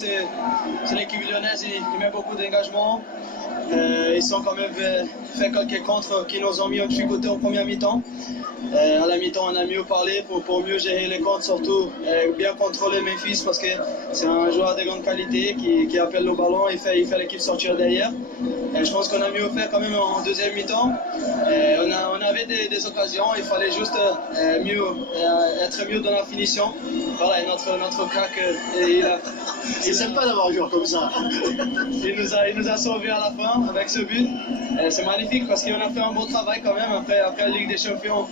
C'est l'équipe lyonnaise, ils mettent beaucoup d'engagement. Ils sont quand même fait quelques contres qui nous ont mis en difficulté en première mi-temps. À la mi-temps, on a mieux parlé pour mieux gérer les contres, surtout bien contrôler Memphis parce que c'est un joueur de grande qualité qui appelle le ballon et il fait l'équipe sortir derrière. Je pense qu'on a mieux fait quand même en deuxième mi-temps. On avait des occasions, il fallait juste être mieux dans la finition. Voilà, notre crack, c'est sympa d'avoir un joueur comme ça. Il nous a sauvés à la fin avec ce but. C'est magnifique parce qu'on a fait un bon travail quand même après la Ligue des Champions.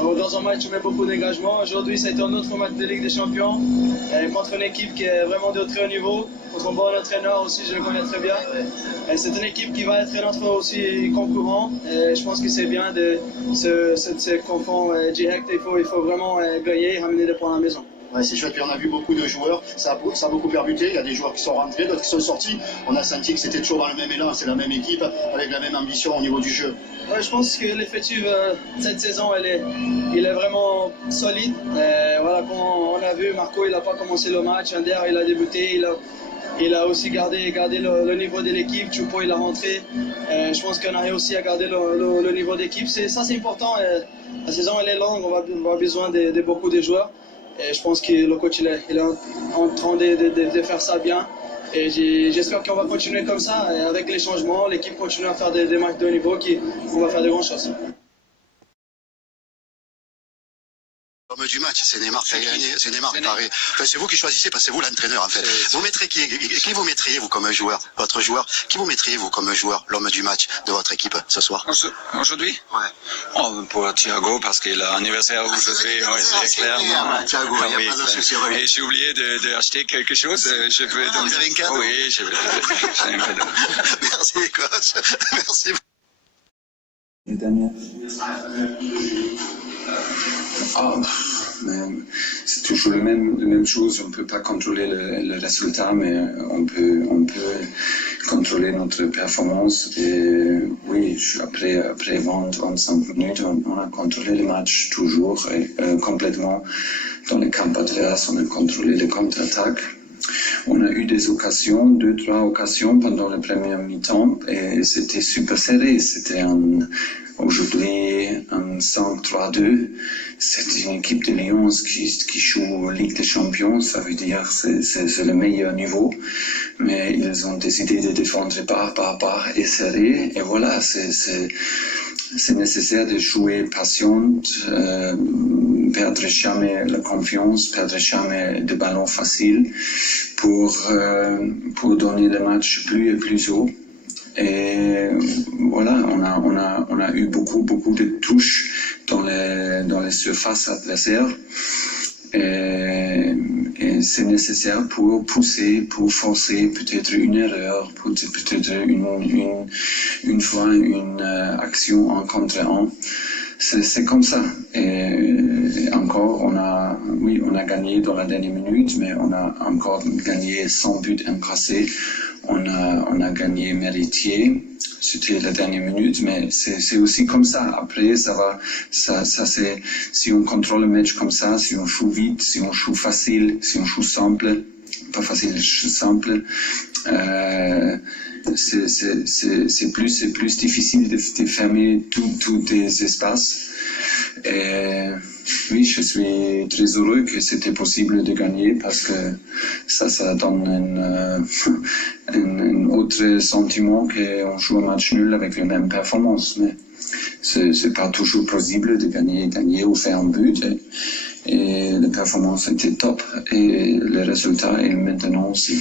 Dans un match, on met beaucoup d'engagement. Aujourd'hui, ça a été un autre match de Ligue des Champions contre une équipe qui est vraiment de très haut niveau. Contre un bon entraîneur aussi, je le connais très bien. C'est une équipe qui va être notre aussi concurrent. Je pense que c'est bien de se confondre direct. Il faut vraiment gagner et ramener des points à la maison. Ouais, c'est chouette, puis on a vu beaucoup de joueurs, ça a beaucoup permuté, il y a des joueurs qui sont rentrés, d'autres qui sont sortis. On a senti que c'était toujours dans le même élan, c'est la même équipe, avec la même ambition au niveau du jeu. Ouais, je pense que l'effectif cette saison, il est vraiment solide. Voilà, comme on a vu, Marco, il n'a pas commencé le match, Ander, il a débuté, il a aussi gardé le niveau de l'équipe, Choupo, il a rentré. Je pense qu'on a réussi à garder le niveau d'équipe. Ça, c'est important. La saison, elle est longue, on va avoir besoin de beaucoup de joueurs. Et je pense que le coach il est en train de faire ça bien. Et j'espère qu'on va continuer comme ça. Et avec les changements, l'équipe continue à faire des matchs de haut niveau on va faire de grandes choses. L'homme du match, c'est Neymar qui a gagné, c'est Neymar qui paraît. Enfin, c'est vous qui choisissez parce que c'est vous l'entraîneur en fait. Vous mettrez qui vous mettriez vous comme joueur, votre joueur, qui vous mettriez vous comme joueur, l'homme du match de votre équipe ce soir? Aujourd'hui? Ouais. Oh, pour Thiago parce qu'il a un anniversaire aujourd'hui, ouais, c'est clair. Thiago, il n'y a pas de souci. Et j'ai oublié d'acheter quelque chose. Je peux donc... Vous avez un cadeau? Oui, j'ai un cadeau. Merci coach, merci. Les dernières. Mais c'est toujours la même chose. On ne peut pas contrôler le résultat, mais on peut contrôler notre performance. Et oui, après 20-25 minutes, on a contrôlé le match toujours et complètement. Dans le camp adverse, on a contrôlé les contre-attaques. On a eu des occasions, 2-3 occasions pendant la première mi-temps et c'était super serré. C'était aujourd'hui un 5-3-2. C'est une équipe de Lyon qui joue Ligue des Champions, ça veut dire c'est le meilleur niveau. Mais ils ont décidé de défendre par et serrer. Et voilà, c'est nécessaire de jouer patiente, perdre jamais la confiance, perdre jamais de ballons faciles pour donner le match plus et plus haut. Et voilà, on a eu beaucoup de touches dans les surfaces adversaires. Et c'est nécessaire pour pousser, pour forcer peut-être une erreur, peut-être une fois une action en contre un. C'est comme ça. Et encore, on a gagné dans la dernière minute, mais on a encore gagné sans but encaissé. On a gagné mérité. C'était la dernière minute, mais c'est aussi comme ça. Après, ça c'est, si on contrôle le match comme ça, si on joue vite, si on joue facile, si on joue simple, pas facile, simple, c'est plus difficile de fermer tous les espaces. Et oui, je suis très heureux que c'était possible de gagner parce que ça donne un autre sentiment qu'on joue un match nul avec la même performance. Mais c'est pas toujours possible de gagner ou faire un but. Et la performance était top et le résultat est maintenant aussi.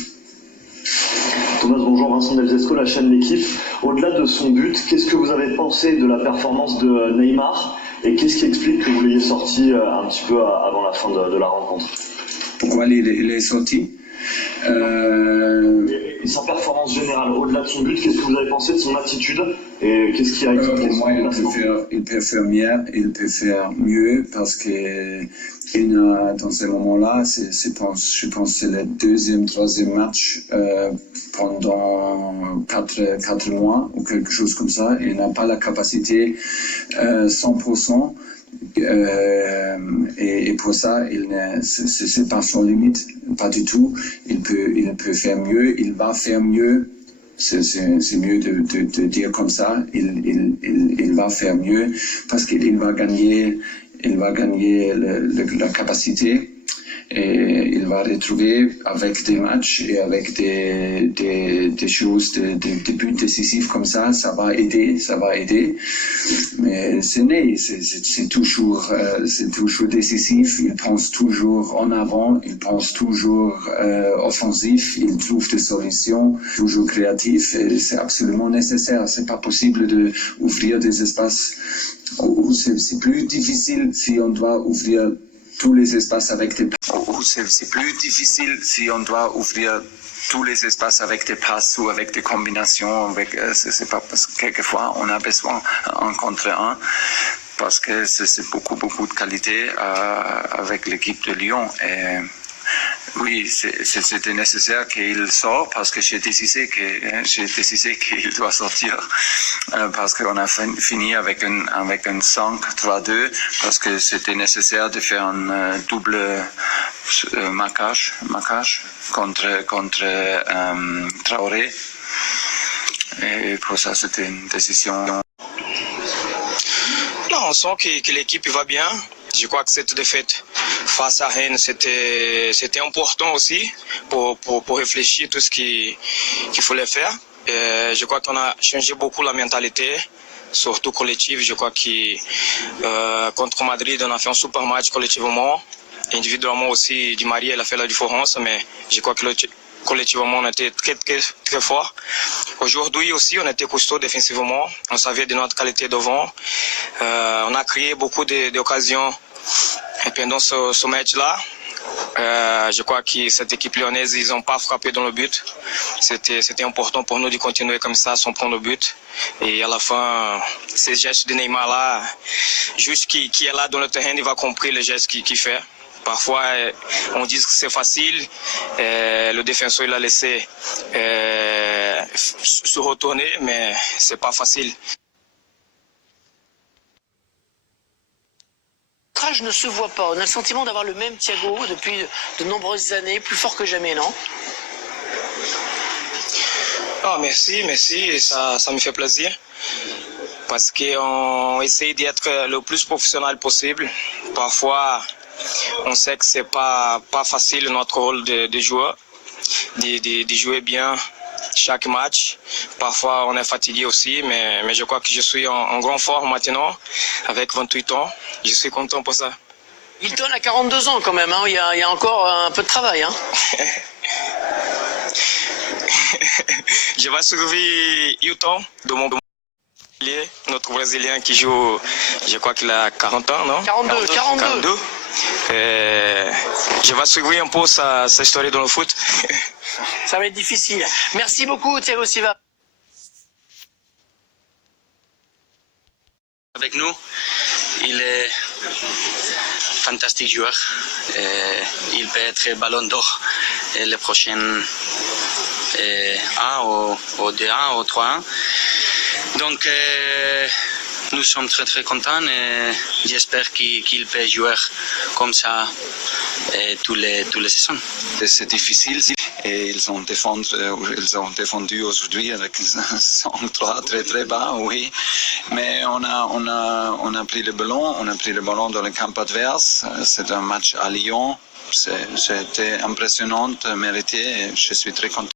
Thomas, bonjour, Vincent Delzesco, la chaîne L'Équipe. Au-delà de son but, qu'est-ce que vous avez pensé de la performance de Neymar et qu'est-ce qui explique que vous l'ayez sorti un petit peu avant la fin de la rencontre? Pourquoi il est sorti Et sa performance générale, au-delà de son but, qu'est-ce que vous avez pensé de son attitude et qu'est-ce qui a expliqué Pour moi, il peut faire mieux parce que Dans ce moment-là, je pense que c'est le deuxième, troisième match pendant 4 mois ou quelque chose comme ça. Il n'a pas la capacité 100%. Et pour ça, c'est pas son limite, pas du tout. Il peut faire mieux, il va faire mieux. C'est mieux de dire comme ça. Il va faire mieux parce qu'il va gagner. Il va gagner la capacité et il va retrouver avec des matchs et avec des choses, des buts décisifs comme ça va aider. Mais c'est toujours décisif. Il pense toujours en avant, il pense toujours offensif, il trouve des solutions, toujours créatif. Et c'est absolument nécessaire. C'est pas possible de ouvrir des espaces. C'est plus difficile si on doit ouvrir tous les espaces avec des passes. C'est plus difficile si on doit ouvrir tous les espaces avec des passes ou avec des combinations. C'est pas parce que quelquefois on a besoin un contre un parce que c'est beaucoup de qualité avec l'équipe de Lyon. Et oui, c'était nécessaire qu'il sorte parce que j'ai décidé qu'il doit sortir parce qu'on a fini avec un 5-3-2 parce que c'était nécessaire de faire un double marquage contre Traoré et pour ça c'était une décision. Non, on sent que l'équipe va bien. Je crois que cette défaite face à Rennes, c'était important aussi pour réfléchir tout ce qu'il fallait faire. Et je crois qu'on a changé beaucoup la mentalité, surtout collective. Je crois que contre Madrid, on a fait un super match collectivement. Individuellement aussi, Di Maria, il a fait la différence, mais je crois que collectivement, on était très fort. Aujourd'hui aussi, on était costaud défensivement. On savait de notre qualité devant. On a créé beaucoup d'occasions pendant ce match-là. Je crois que cette équipe lyonnaise, ils n'ont pas frappé dans le but. C'était important pour nous de continuer comme ça sans prendre le but. Et à la fin, ces gestes de Neymar-là, juste qui est là dans le terrain, il va comprendre les gestes qu'il fait. Parfois, on dit que c'est facile. Le défenseur, il a laissé se retourner, mais c'est pas facile. Ne se voit pas. On a le sentiment d'avoir le même Thiago depuis de nombreuses années, plus fort que jamais, non? Ah, merci, ça me fait plaisir. Parce qu'on essaie d'être le plus professionnel possible. Parfois, on sait que c'est pas facile notre rôle de joueur, de jouer bien chaque match. Parfois, on est fatigué aussi, mais je crois que je suis en grande forme maintenant, avec 28 ans. Je suis content pour ça. Hilton a 42 ans quand même, hein. Il y a encore un peu de travail. Hein. Je vais suivre Hilton de mon notre Brésilien qui joue, je crois qu'il a 40 ans, non? 42. Je vais suivre un peu sa histoire dans le foot. Ça va être difficile. Merci beaucoup, Thiago Silva. Avec nous, il est fantastique joueur. Il peut être ballon d'or les prochaines 1 ou 2-1 ou 3-1. Donc, nous sommes très contents et j'espère qu'il peut jouer comme ça tous les saisons. C'est difficile et ils ont défendu aujourd'hui avec un 5-3 très bas, oui. Mais on a pris le ballon dans le camp adverse. C'est un match à Lyon. C'était impressionnant, mérité et je suis très content.